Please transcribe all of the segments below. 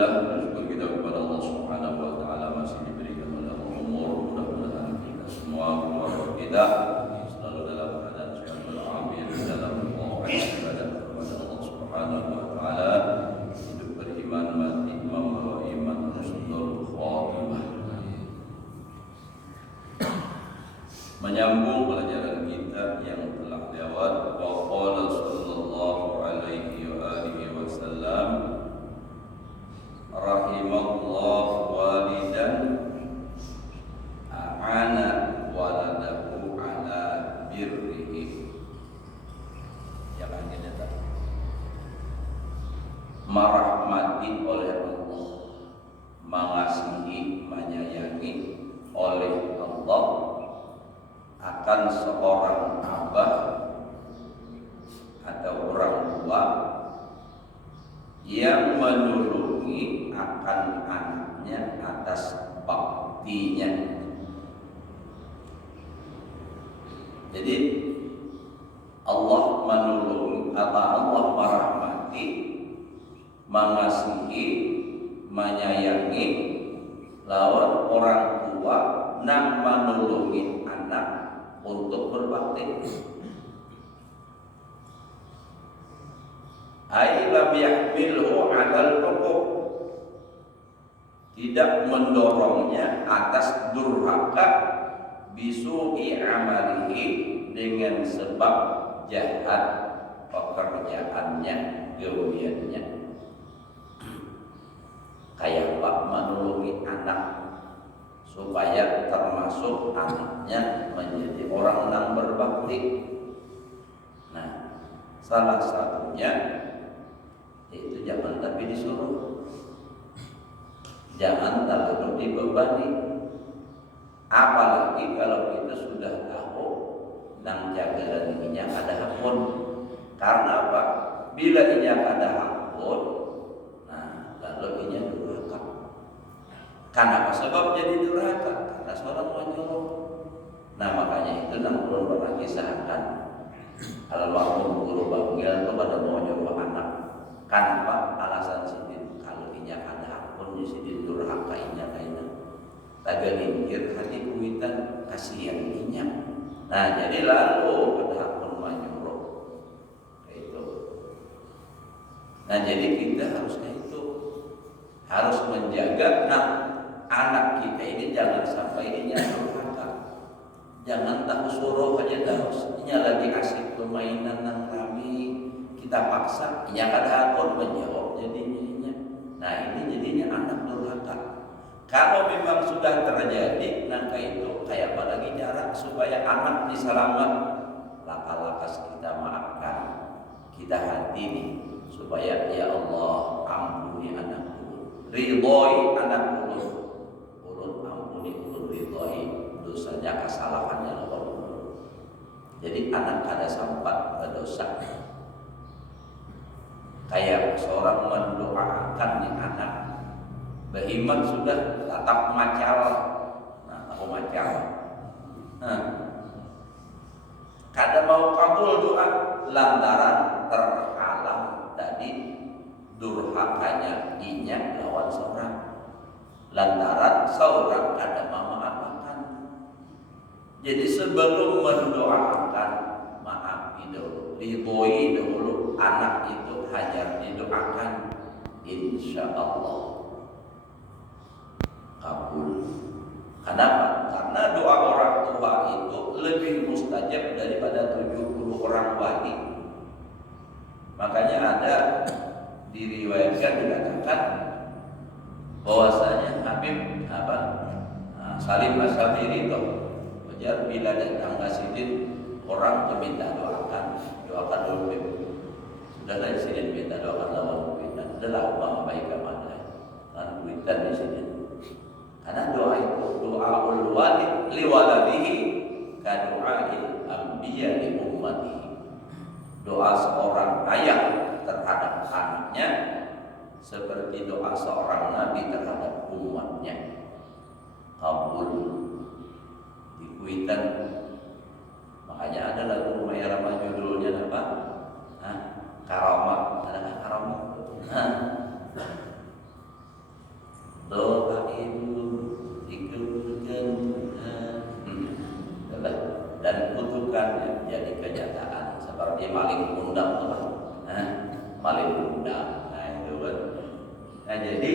Alhamdulillah, bersyukur kita kepada Allah Subhanahu wa taala masih diberikan oleh umur. Mudah-mudahan kita semua keluarga kita selalu dalam keadaan sehat walafiat dalam ibadah kepada Allah Subhanahu wa taala, hidup beriman, mati membawa iman, husnul khatimah. Menyambung pelajaran kita yang telah lewat, wa qala sallallahu alaihi wa alihi wasallam, rahimallahu walidan a'ana waladahu ala birrihi. Yang akhirnya tadi merahmati oleh Allah, mengasihi, menyayangi oleh Allah akan seorang abah atau orang tua yang menulungi akan anaknya atas baktinya. Jadi Allah menulungi atau Allah merahmati, mengasihi, menyayangi lawan orang tua nang menulungi anak untuk berbakti. Ai lam yahmilhu 'alal huquq, tidak mendorongnya atas durhaka, bisu'i amalihi, dengan sebab jahat pekerjaannya, gawiannya. Kayak Pak menulungi anak supaya termasuk anaknya menjadi orang yang berbakti. Nah, salah satunya itu jangan tapi disuruh, jangan terlalu dibebani. Apalagi kalau kita sudah tahu nang jagalan ini ada hakun. Karena apa? Bila ini ada hakun, nah lalu ini durhaka. Kenapa sebab jadi durhaka? Karena seorang menyuruh. Nah makanya itu nang ulun pernah kisahkan, kalau waktu guru banggil itu pada mau nyuruh anak. Kenapa? Alasan sidin kalau inya ada hakun di sidin durhaka inya kainan. Taga linkir hati kuitan kasihan inya. Nah jadi lalu ada hakun menyuruh itu. Nah jadi kita harus kayak itu, harus menjaga. Nah anak kita ini jangan sampai inya durhaka. Jangan tak suruh aja terus. Inya lagi asik permainan nang kami, kita paksa, inya ada hakun menjawab jadinya. Nah ini jadinya anak durhaka. Kalau memang sudah terjadi nangka itu kayak apa lagi cara supaya anak diselamat, laka-lakas kita maafkan, kita hati nih supaya ya Allah ampuni anakku, ridhoi anakku, ulun ampuni, ulun ridhoi dosanya, kesalahannya lawan ulun. Jadi anak ada sempat berdosa. Kayak seorang mendoakan nih anak, behiman sudah tatap macal. Nah, tahu macal. Kada mau kabul doa lantaran terhalang tadi durhakanya inya lawan seorang. Lantaran seorang kada mau memaafkan. Jadi sebelum mendoakan, maafi dulu, ridhoi dulu, anak itu hajar didoakan, insya Allah kabul. Kenapa? Karena doa orang tua itu lebih mustajab daripada 70 orang wali. Makanya ada diriwayatkan, dikatakan bahwasanya Habib Salim As-Safiri itu wajar bila datang masjid orang tuh minta doakan dulu Habib. Sudah dari sini minta doakan lawan kuitan. Adalah uang baik kepada kan kuitan di sini. Karena doa itu doaul walid liwaladihi ka doail anbiya li ummatihi. Doa seorang ayah terhadap anaknya seperti doa seorang nabi terhadap umatnya. Kabul di Kuitan. Makanya ada lagu Rumah Rama judulnya apa? Karamah. Ada karamah? seperti maling undang tuh kan. Maling undang. Nah itu kan. Nah jadi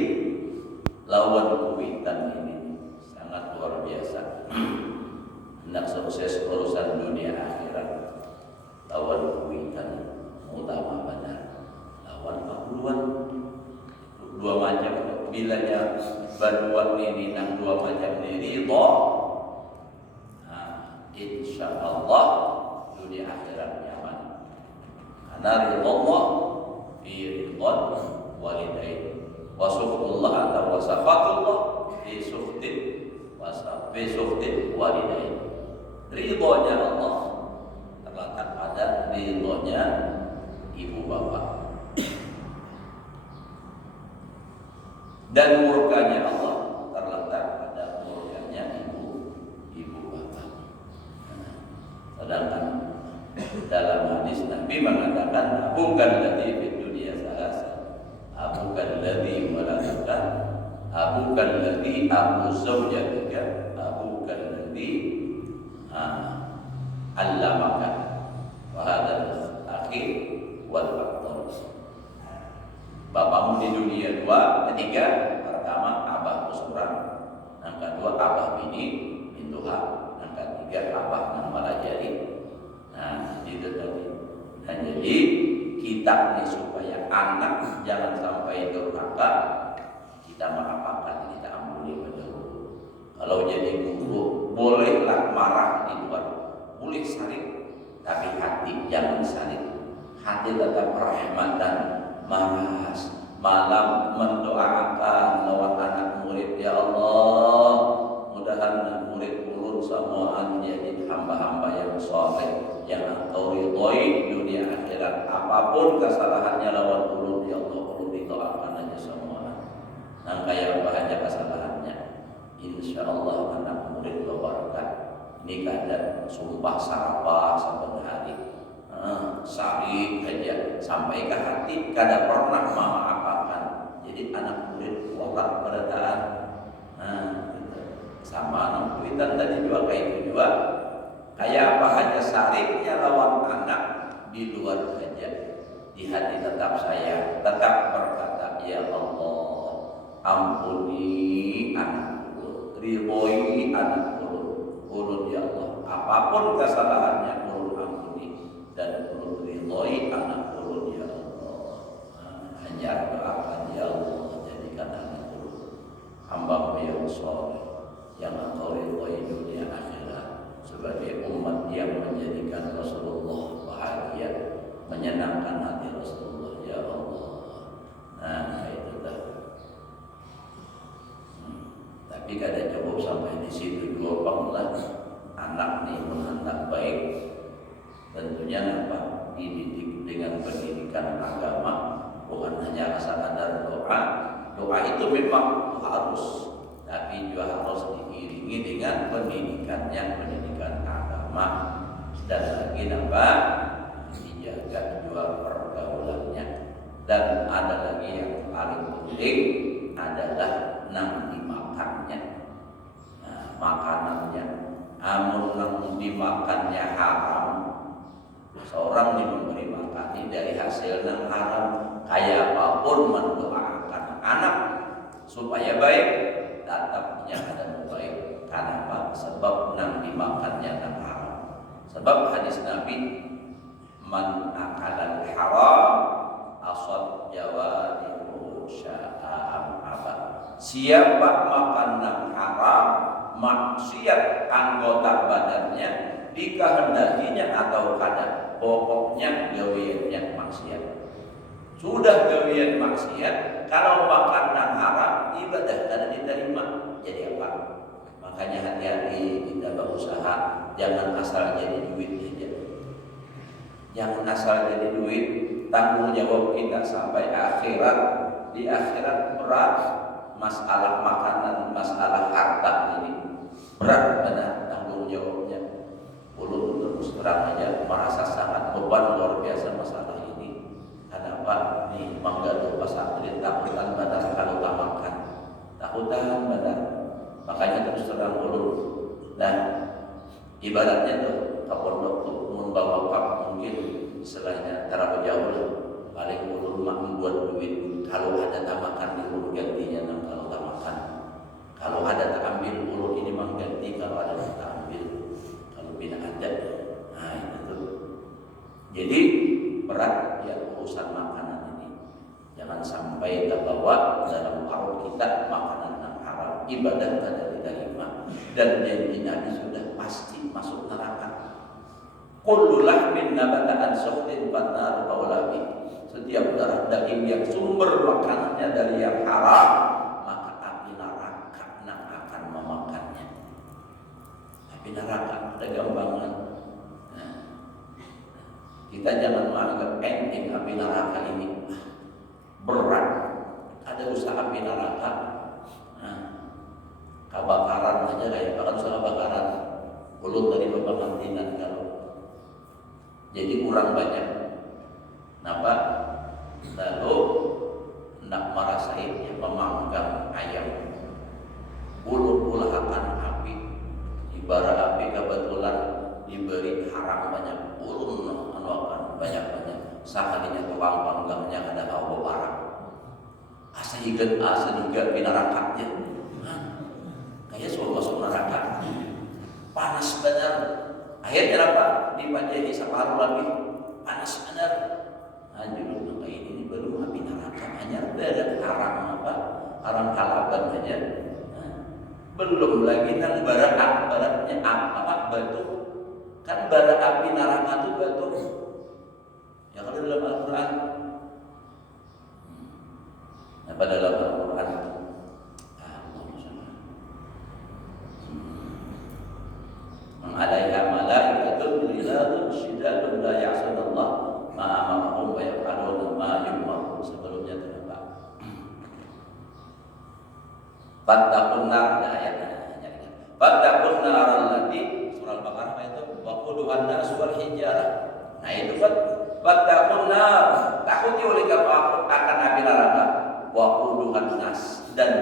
lawan kuitan ini sangat luar biasa. Hendak sukses urusan dunia akhirat, lawan kuitan utama benar. Lawan pakuluan dua macam. Bilanya baruan ini nang dua macam ini ridho. Insya Allah dunia akhirat nyaman. Karena ridho Allah fi ridhon walidain, wa sukhullah atau wa sakhatullah fi sukhtin walidain. Ridhonya Allah terletak pada ridhonya ibu bapak, dan murkanya Allah terletak pada murkanya ibu bapak. Sedangkan dalam hadis Nabi mengatakan abukan ladzi fid dunya salasa, abukan ladzi waladaka, abukan ladzi abu zawjatika, abukan ladzi allamaka, wa hadzal akhir wal akthar. Bapakmu di dunia dua, ketiga pertama abah seorang, yang kedua abah bini Tuhan, yang ketiga abah nang malajari. Nah itu tadi. Nah jadi kita nih supaya anak jangan sampai durhaka, kita maafkan, kita ampuni pendahulu. Kalau jadi guru bolehlah marah di luar, boleh salib, tapi hati jangan salib. Hati tetap rahmat dan maras, malam mendoakan lewat anak murid, ya Allah mudahan murid ulun semuaan jadi hamba-hamba yang soleh, yang engkau ridhoi dunia akhirat. Apapun kesalahannya lawan ulun, ya Allah ulun didoakan aja semua. Nang kaya bahagia kesalahannya, insya Allah anak murid berbakat. Ini kada sumpah sarapah saben hari, sari aja sampai ke hati, kada pernah memaafkan. Jadi anak murid kuat pada taat. Sama anak kuitan tadi juga kayak itu juga. Kayak apa aja sariknya lawan anak di luar aja, di hati tetap saya, tetap berkata ya Allah ampuni anak ulun, ridhoi anak ulun ya Allah. Apapun kesalahannya ulun ampuni dan ulun ridhoi anak ulun ya Allah. Hanya doakan ya Allah, jadikan anak ulun hamba-Mu yang soleh, yang engkau ridhoi dunia akhirat, sebagai umat yang menjadikan Rasulullah bahagia, menyenangkan hati Rasulullah ya Allah. Nah itu dah. Tapi kada cukup sampai di situ, dua panglah anak nih anak baik, tentunya apa dididik dengan pendidikan agama, bukan hanya sekadar doa. Doa itu memang harus, tapi juga harus diiringi dengan pendidikannya, pendidikan agama, dan lagi apa dijaga juga pergaulannya. Dan ada lagi yang paling penting adalah nang dimakannya. Nah, makanannya, amun nang dimakannya haram, seorang diberi makan dari hasil nang haram, kayak apapun mendoakan anak supaya baik, tetapnya ada baik. Kenapa? Sebab nang dimakannya nang haram. Sebab hadis Nabi, man akalal haram asad jawarihu sya'am abad. Siapa makan nang haram, maksiat anggota badannya dikehendakinya atau kada, pokoknya gawiannya maksiat. Sudah gawian maksiat, kalau makan nang haram, ibadah kada diterima. Jadi apa? Makanya hati-hati kita berusaha, jangan asal jadi duit aja. Jangan asal jadi duit. Tanggung jawab kita sampai akhirat. Di akhirat berat masalah makanan, masalah harta ini. Berat benar tanggung jawabnya. Ulun terus terang aja merasa sangat beban luar biasa masalah ini. Kenapa? Nih mangga tuh pasantren takutan badar kalau tak makan. Takutan badar. Makanya terus terang ulun. Dan ibaratnya tuh ke pondok tuh membawa kap mungkin 100 bahwa dalam perut kita makanan yang haram, ibadah tidak diterima, dan janji Nabi sudah pasti masuk neraka. Kullu lahmin nabata an suhtin fannar aulabi. Setiap darah daging yang sumber makanannya dari yang haram, maka api neraka yang akan memakannya. Api neraka ada gambaran. Kita jangan menganggap enteng api neraka ini berat. Ada usaha api neraka, kebakaran aja kayak bahkan usaha kebakaran ulut dari pemandian kalau jadi kurang banyak. Kenapa? Lalu hendak merasain memanggang ayam, ulut akan api. Ibarat api kebetulan diberi haram banyak ulun banyak sakalinya tukang panggangnya ada hawa barang asaligan pinarakatnya kayak sudah masuk neraka panas benar. Akhirnya apa? Dipajahi separuh lagi panas benar. Anjur maka ini belum api neraka hanya ada haram halaban aja. Belum lagi kan baratnya apa batu. Kan bara api neraka itu batu. Ya kalau dalam Al-Quran, apa dalam Al-Quran? Alaiha malaikatun ghiladun syidadun la ya'sunallah ma amarahum wa yaf'aluna ma yu'marun. Sebelumnya terdapat fattaqun nar, ayatnya. Fattaqun nar allati surah Al-Baqarah itu waquduhan nas wal hijarah. Nah itu fattaqun nar, takuti oleh kamu akan api neraka, waquduhan nas, dan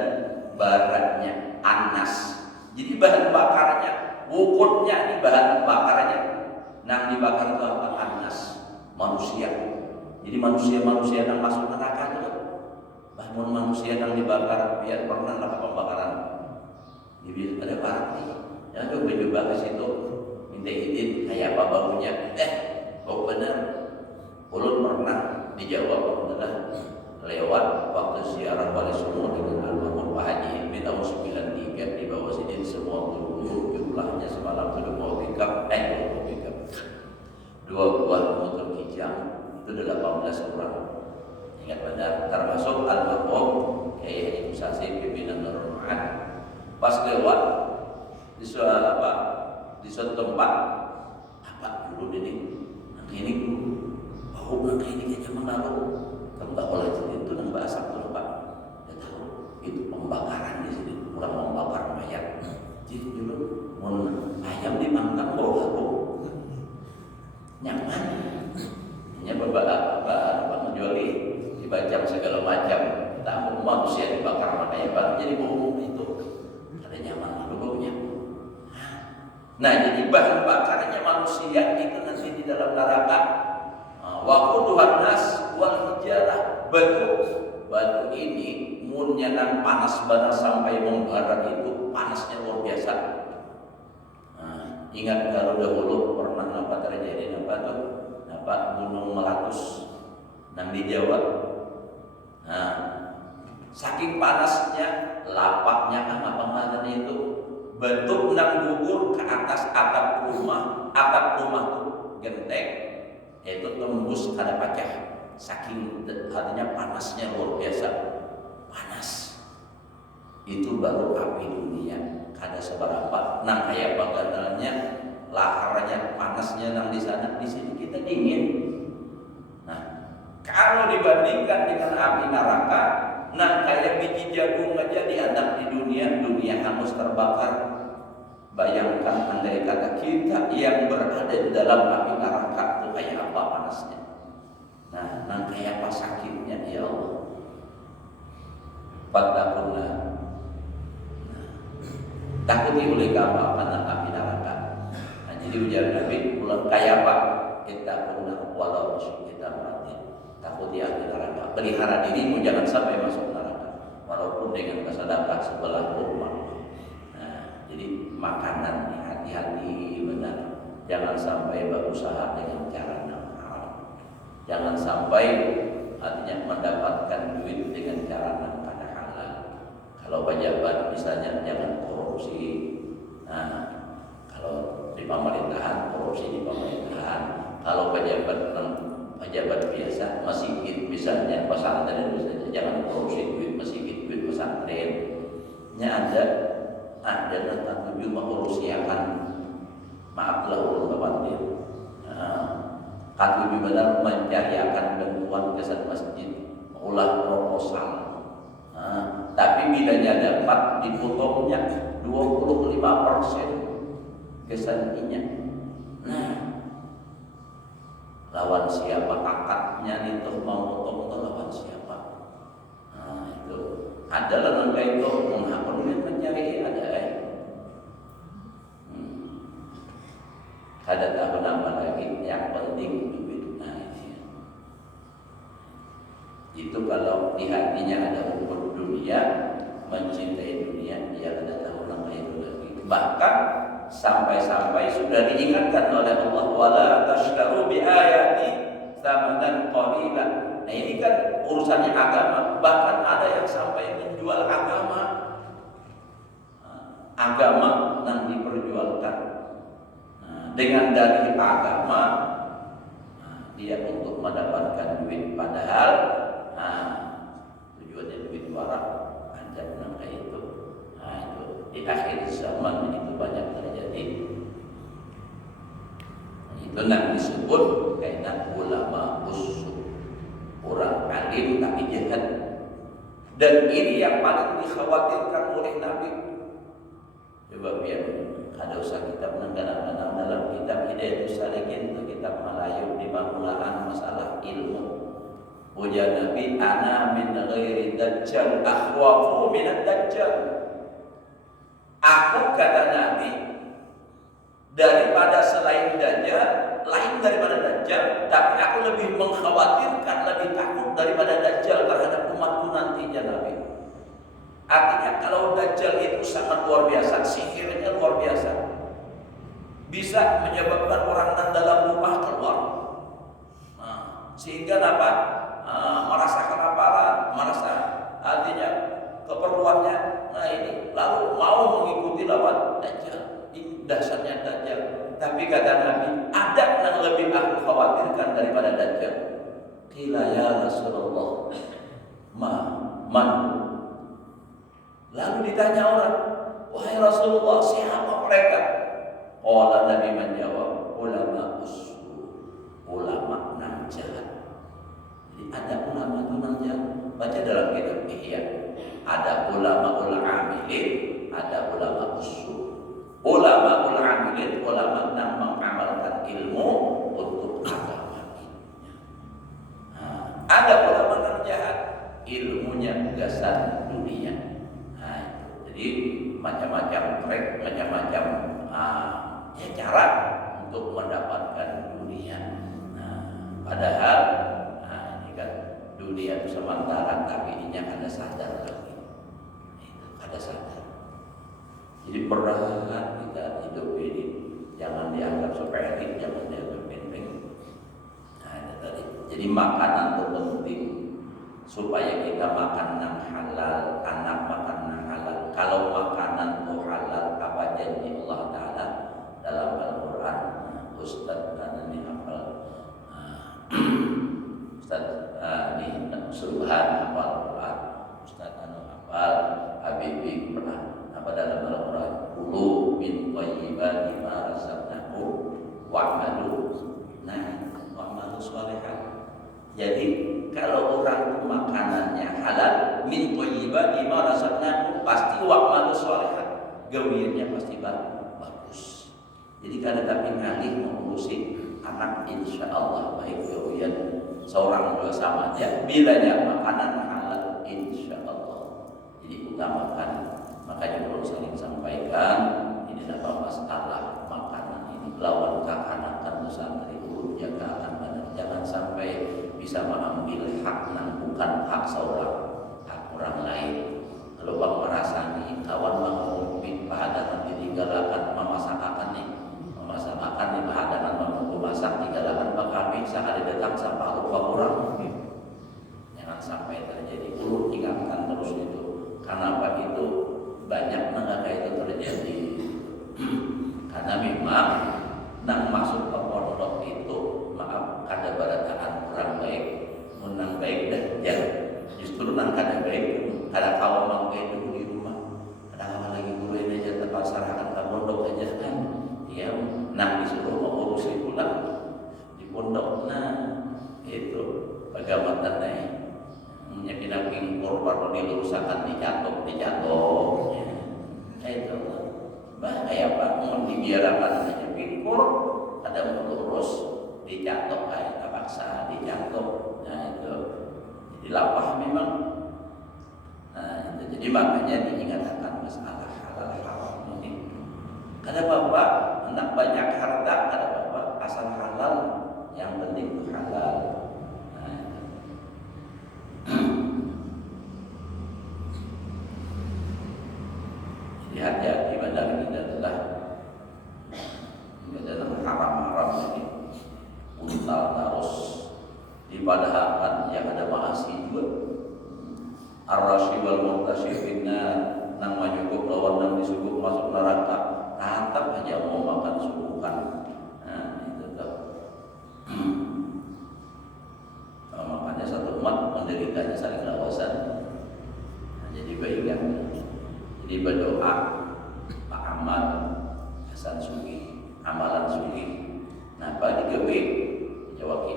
baratnya anas. Jadi bahan bakarnya, wukudnya di bahan bakarnya. Nang dibakar itu apa? Anas, manusia. Jadi manusia yang masuk neraka itu bangun manusia yang dibakar biar pernah lah pembakaran. Jadi ada parti. Ya coba ke situ minta izin kayak apa baunya. Bau benar. Ulun pernah dijawab adalah lewat waktu siaran Wali Songo dengan almarhum Pak Haji Hilmi tahun 93 di bawah sini semua guru jumlahnya semalam sudah mau pick-up dua buah motor kijang itu 18 orang. Ingat benar termasuk almarhum Kiai Haji Musasi pimpinan Nurul Ma'ad. Pas lewat di suatu tempat apa dulu ini bau nanti ini kayaknya mengaruh. Kamu tak boleh jadi itu nang bahasa tuh Pak. Dia tahu itu pembakaran di sini, kurang membakar mayat. Jadi dulu ayam dimangkang bau nyaman. Hanya bapak menjuali dibajak segala macam. Tamu manusia dibakar makanya jadi bau itu. Ada nyaman lalu baunya. Nah jadi bahan bakarnya manusia itu nanti di dalam neraka. Waquduhan nas wal hijarah, batu ini munnya nang panas banget sampai membara itu panasnya luar biasa. Ingat kalau dahulu pernah terjadi Gunung Meratus nang di Jawa. Saking panasnya lapaknya apa itu bentuk nang gugur ke atas atap rumah tuh genteng. Itu tembus ada pecah, saking artinya panasnya luar biasa, panas. Itu baru api dunia, kada seberapa. Nang kayak bagandalnya, laharnya panasnya nang di sana, di sini kita dingin. Nah, kalau dibandingkan dengan api neraka, nang kayak biji jagung aja diadap di dunia hangus terbakar. Bayangkan andai kata kita yang berada di dalam api neraka itu kayak apa panasnya. Nah, nang kayak apa sakitnya ya Allah. Fattaqunna. Takuti oleh kamu akan api neraka. Nah, jadi ujar Nabi, ulang kayak apa? Kita benar walau kita mati. Takuti api neraka. Pelihara dirimu jangan sampai masuk neraka. Walaupun dengan kesedekah sebelah rumah. Jadi makanan hati-hati benar. Jangan sampai berusaha dengan cara yang haram. Jangan sampai artinya mendapatkan duit dengan cara yang kada halal. Kalau pejabat misalnya jangan korupsi. Nah, kalau di pemerintahan korupsi di pemerintahan. Kalau pejabat biasa masjid misalnya pesantren misalnya jangan korupsi duit masjid, duit pesantren. Nya ada tentang tujuh mengurusi akan maaflah ulun babandir. Katujuh benar mencari akan bantuan kesan masjid, ulah proposal. Tapi bilanya dapat dipotongnya 25% kesannya. Nah, lawan siapa akadnya itu mau potong itu lawan siapa? Nah, itu adalah langkah itu menghapus mencari ada. Ada tahu nama lagi yang penting duit. Nah, itu kalau di hatinya ada unsur dunia, mencintai dunia, dia ada tahu nama itu lagi. Bahkan sampai-sampai sudah diingatkan oleh Allah, wala tashtaru bi ayati tsamanan qalila. Nah, ini kan urusannya agama. Bahkan ada yang sampai menjual agama. Agama yang diperjualkan. Dengan dalih agama, dia untuk mendapatkan duit, padahal tujuannya duit warak, anjak nangka itu. Itu di akhir zaman itu banyak terjadi. Itu yang disebut kaitan ulama usul, orang alim tapi jahat. Dan ini yang paling dikhawatirkan oleh Nabi. Coba biar ada usah kita mengenal dalam kitab Hidayatus Salikin itu kitab Melayu di permulaan masalah ilmu. Ujar Nabi, ana min ghairi dajjal akhwafu min ad-dajjal. Aku kata Nabi daripada selain dajjal, lain daripada dajjal, tapi aku lebih mengkhawatirkan, lebih takut daripada dajjal terhadap umatku nantinya Nabi. Artinya kalau dajjal itu sangat luar biasa, sihirnya luar biasa, bisa menyebabkan orang dalam rumah keluar, sehingga dapat merasa kelaparan, merasa artinya keperluannya. Nah ini lalu mau mengikuti lawan dajjal. Ini dasarnya dajjal. Tapi kata Nabi, ada yang lebih aku khawatirkan daripada dajjal. Qila ya Rasulullah, man. Lalu ditanya orang, wahai Rasulullah, siapa mereka? Qala Nabi menjawab, ulama usul, ulama nang jahat. Jadi ada ulama itu nang jahat. Baca dalam kitab Ihya. Ada ulama amilin, ada ulama usul. Ulama amilin, ulama nang mengamalkan ilmu untuk agama. Ada ulama nang jahat, ilmunya gasan dunia. Jadi macam-macam trik, macam-macam cara untuk mendapatkan dunia. Padahal ini kan dunia itu sementara, tapi ini kada sadar lagi. Kada sadar. Jadi berat kita hidup ini, jangan dianggap sepele, jangan dianggap enteng. Jadi makanan itu penting supaya kita makan yang halal, anak makan yang halal. Kalau makanan itu halal, apa janji Allah Ta'ala dalam Al-Quran? Ustaz ini hafal, Ustaz ini Subhan hafal Al-Quran, Ustaz hafal Habibi pernah apa dalam Al-Quran? Kulu min thayyibati ma razaqnakum wa'malu shalihan. Jadi kalau orang itu makanannya halal, min thayyibati ma razaqnakum, pasti wa'malu shalihan, gawirnya pasti bagus. Jadi kada tapi ngalih mengurusi anak, insyaallah baik gawian seorang dua sama aja. Bilanya makanan halal, insyaallah. Jadi utamakan. Makanya perlu saling sampaikan, ini adalah masalah makanan ini. Lawan kekanakan santri urut jaga amanah. Jangan sampai bisa mengambil hak yang bukan hak seorang, hak orang lain. Kalau bang merasa nih kawan mengumpit pahadanan ditinggalkan memasakakan nih, memasakakan nih pahadanan menunggu masak tinggalkan bang kami sekali datang sampai lupa orang. itu pegamatan nya pinangking korban dilurusakan dicatok ya. Itu bahaya Pak, mau dibiarkan aja pingkur ada melurus dicatok kayak terpaksa dicatok. Nah itu jadi lapah memang. Nah itu jadi makanya diingatkan masalah halal haram ini. Kata bapak hendak banyak harta, kata bapak asal halal, yang penting itu halal. Nah, jadi hati-hati pada kita adalah haram-haram ini untal terus dipadahkan yang ada maasi juga ar-rashi wal murtasyifina nang majukuk lawan nang disubuk masuk neraka tatap aja mau makan subukan. Nah itu tuh makanya satu umat menderitanya saling lawasan. Nah, jadi baikkan, jadi berdoa Pak Amal Hasan Sugi amalan sugi. Nah, apa digawe? Jawab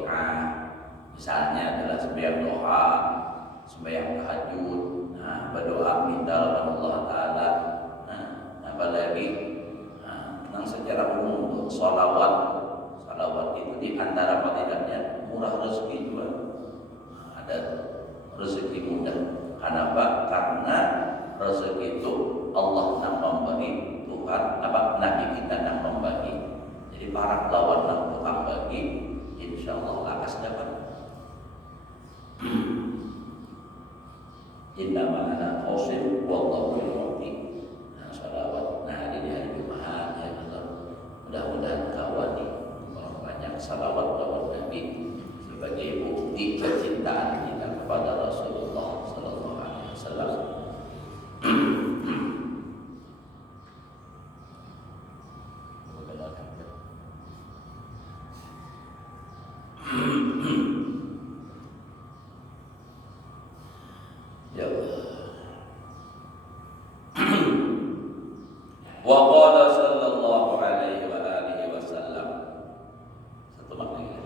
misalnya adalah sembahyang doa, sembahyang tahajud. Nah, berdoa minta kepada Allah Taala. Nah, apalagi nang secara umum sholawat itu di antara fadilahnya murah rezeki juga. Ada rezeki mudah. Kenapa? Karena rezeki itu Allah yang memberi, Tuhan Nabi kita yang membagi. Jadi para lawan yang tukang bagi, insya Allah lakas dapat. Inna ma'ana qasim wallahu al-mu'ti. Nah, salawat. Nah, ini hari Jumat ya Allah. Mudah-mudahan kawan banyak salawat lawan Nabi sebagai bukti kecintaan kita kepada Rasulullah sallallahu alaihi wasallam. Wa qala sallallahu alaihi wa alihi wasallam. Satu maknanya.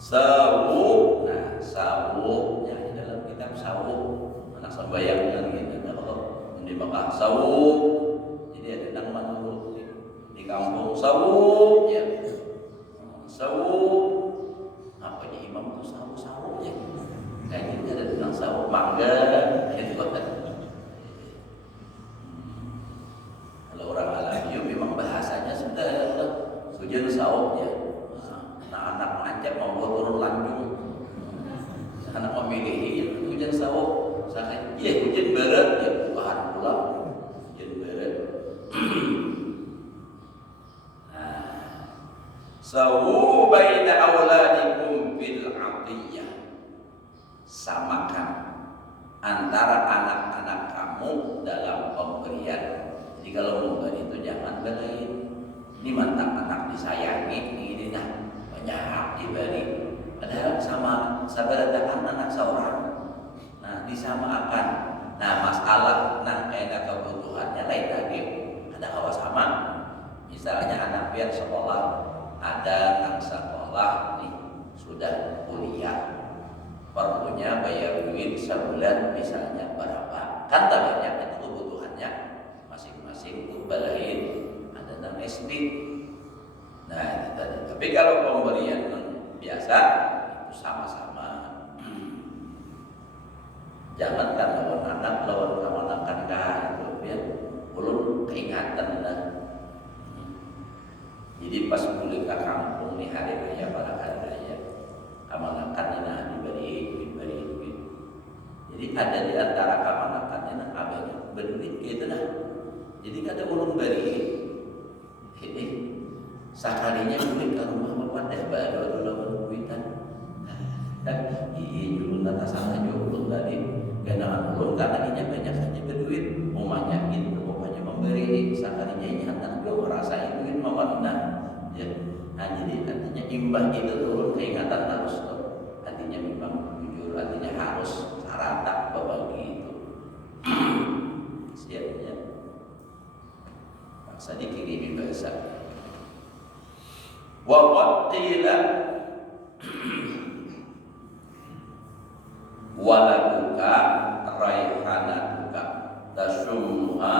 Sawu. Nah, sawu yang di dalam kitab sawu anak sembahyang kan gitu. Kalau di Mekah sawu. Jadi ada nang manurut di kampung sawu ya. Sawu apa di imam itu sawu ya. Kayak gitu ada tentang sawu mangga gitu kan. Orang Alami memang bahasanya sudah hujan sauk ya. Nah, anak ancap mau turun lanjung. Anak memilih hujan sauk. Saya ya hujan berat ya bukan pulang hujan berat. Nah, sawu baina auladikum bil atiyah. Samakan antara anak-anak kamu dalam pemberian. Jadi kalau memberi itu jangan belain. Ini mantap anak disayangi, ini nah banyak diberi. Padahal sama sabaratakan anak seorang. Nah disamakan. Nah masalah, nah kayak kebutuhannya lain lagi. Ada hawa sama. Misalnya anak biar sekolah, ada anak sekolah nih sudah kuliah, perlunya bayar duit sebulan misalnya berapa? Kan tak banyak itu kebutuhannya. Masing-masing itu balain ada dan SD. Nah itu tadi. Tapi kalau pemberian biasa itu sama-sama. Jangan kan lawan anak lawan anak kan itu biar belum keingatan lah. Jadi pas pulang ke kampung nih hari raya pada hari raya, kamanakan nah diberi duit. Jadi ada di antara kamanakannya nah abangnya berduit gitu nah. Jadi kata ulun beri ini sakalinya duit ke rumah bapak dah baru lawan duitan. Iya dulu nata sana juga tadi kenangan ulun karena ini banyak saja berduit umahnya gitu pokoknya memberi sakalinya ini hantar juga merasain duit mama ya. Nah jadi artinya imbah itu turun keingatan harus tuh. Artinya memang jujur artinya harus sarata berbagi itu. Siapnya bangsa dikirimi bahasa. qad qila waladuka raihanatuka tasumha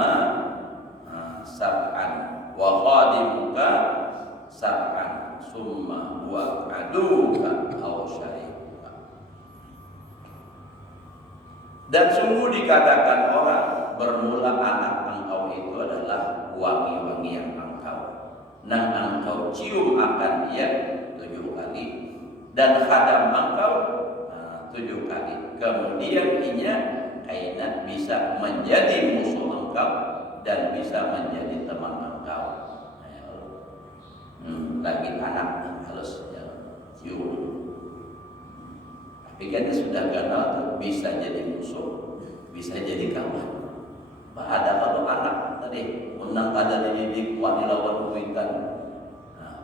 sab'an wa khadimuka sab'an summa wa aduka aw syai'uka. Dan sungguh dikatakan orang bermula anak engkau itu adalah wangi-wangian engkau, nang engkau cium akan dia 7 kali, dan khadam engkau 7 kali. Kemudian inya kainat bisa menjadi musuh engkau dan bisa menjadi teman engkau. Lagi anak halus ya, cium. Tapi kan sudah kenal tuh, bisa jadi musuh, bisa jadi kawan. Ada kalau anak tadi undang ada dididik wanilawan kuitan.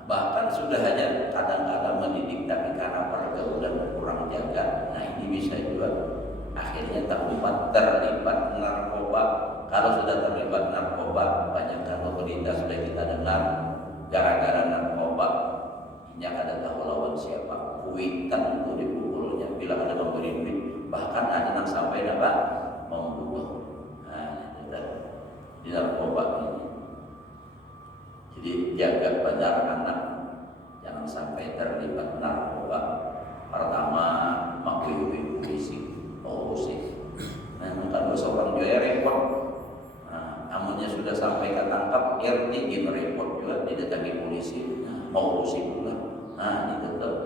Bahkan sudah aja kadang-kadang mendidik tapi karena pergaulan kurang jaga. Nah ini bisa juga akhirnya terlibat narkoba. Kalau sudah terlibat narkoba, banyak kalau berita sudah kita dengar gara-gara narkoba. Ini ada tahu lawan siapa, kuitan itu dipukulnya, bilang ada memberi duit. Bahkan ada yang sampai apa membunuh. Di narkoba ini. Jadi jaga benar anak, jangan sampai terlibat narkoba. Pertama, makhluk polisi, polisi. Nah, kalau seorang juga repot. Nah, amunnya sudah sampai ketangkap, RT gitu repot juga didatangi polisi, mau polisi pula. Nah, itu tuh.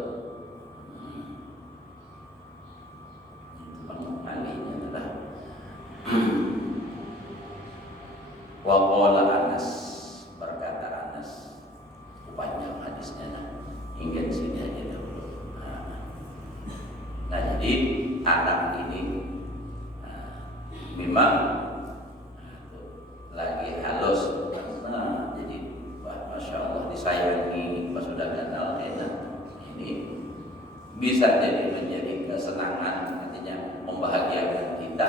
Alihnya adalah wa qala Anas, berkata Anas, panjang hadisnya hingga sini aja dulu. Nah jadi anak ini memang lagi halus, nah jadi masya Allah disayangi, pas sudah kenal enak. Ini bisa jadi menjadi kesenangan, artinya membahagiakan kita,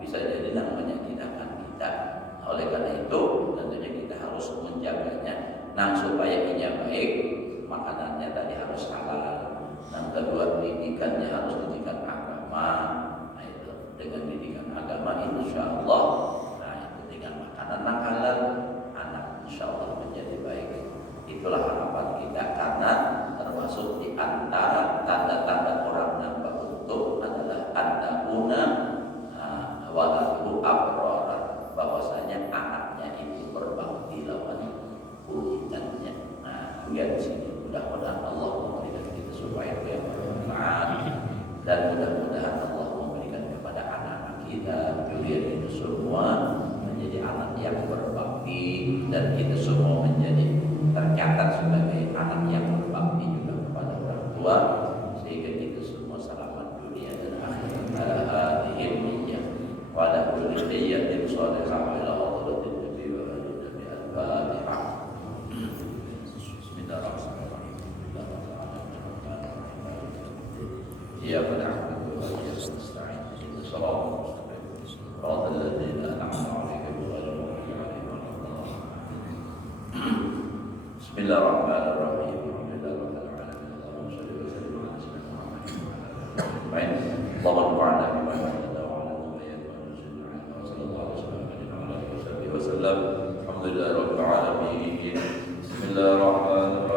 bisa jadi namanya menyakitkan kita. Oleh karena itu tentunya kita harus menjaganya. Nah supaya inya baik, makanannya tadi harus halal. Yang kedua pendidikannya harus pendidikan agama. Nah itu dengan pendidikan agama insya Allah. Nah itu dengan makanan yang halal, anak insya Allah menjadi baik. Itulah harapan kita, karena termasuk di antara tanda-tanda orang yang beruntung adalah an-nakuna waladu abrara, bahwasanya anaknya itu berbakti lawan kulitannya. Nah, lihat di sini, mudah-mudahan Allah memberikan kita supaya itu yang bermanfaat, dan mudah-mudahan Allah memberikan kepada anak-anak kita kalian itu semua menjadi anak yang berbakti, dan kita semua menjadi tercatat sebagai anak yang berbakti juga kepada orang tua, sehingga kita semua selamat dunia dan akhirat. Ala hadhihi niyyah wa ala kulli niyyatin shalihah ila hadratin nabi wa ali nabi al-fatihah. Bismillahirrahmanirrahim. Iyyaka na'budu wa iyyaka nasta'in. Ihdinas siratal mustaqim. Siratal ladzina an'amta 'alaihim ghairil maghdubi 'alaihim waladdallin. Bismillahirrahmanirrahim. Alhamdulillahirabbil alamin. Allahumma shalli wa sallim ala sayyidina Muhammadin wa ala alihi wa sahbihi. Allahumma anfa'na bima 'allamtana wa 'allimna ma yanfa'una wa sallallahu alaihi wa alihi wa sahbihi wa sallam. Alhamdulillahirabbil alamin. Bismillahirrahmanirrahim.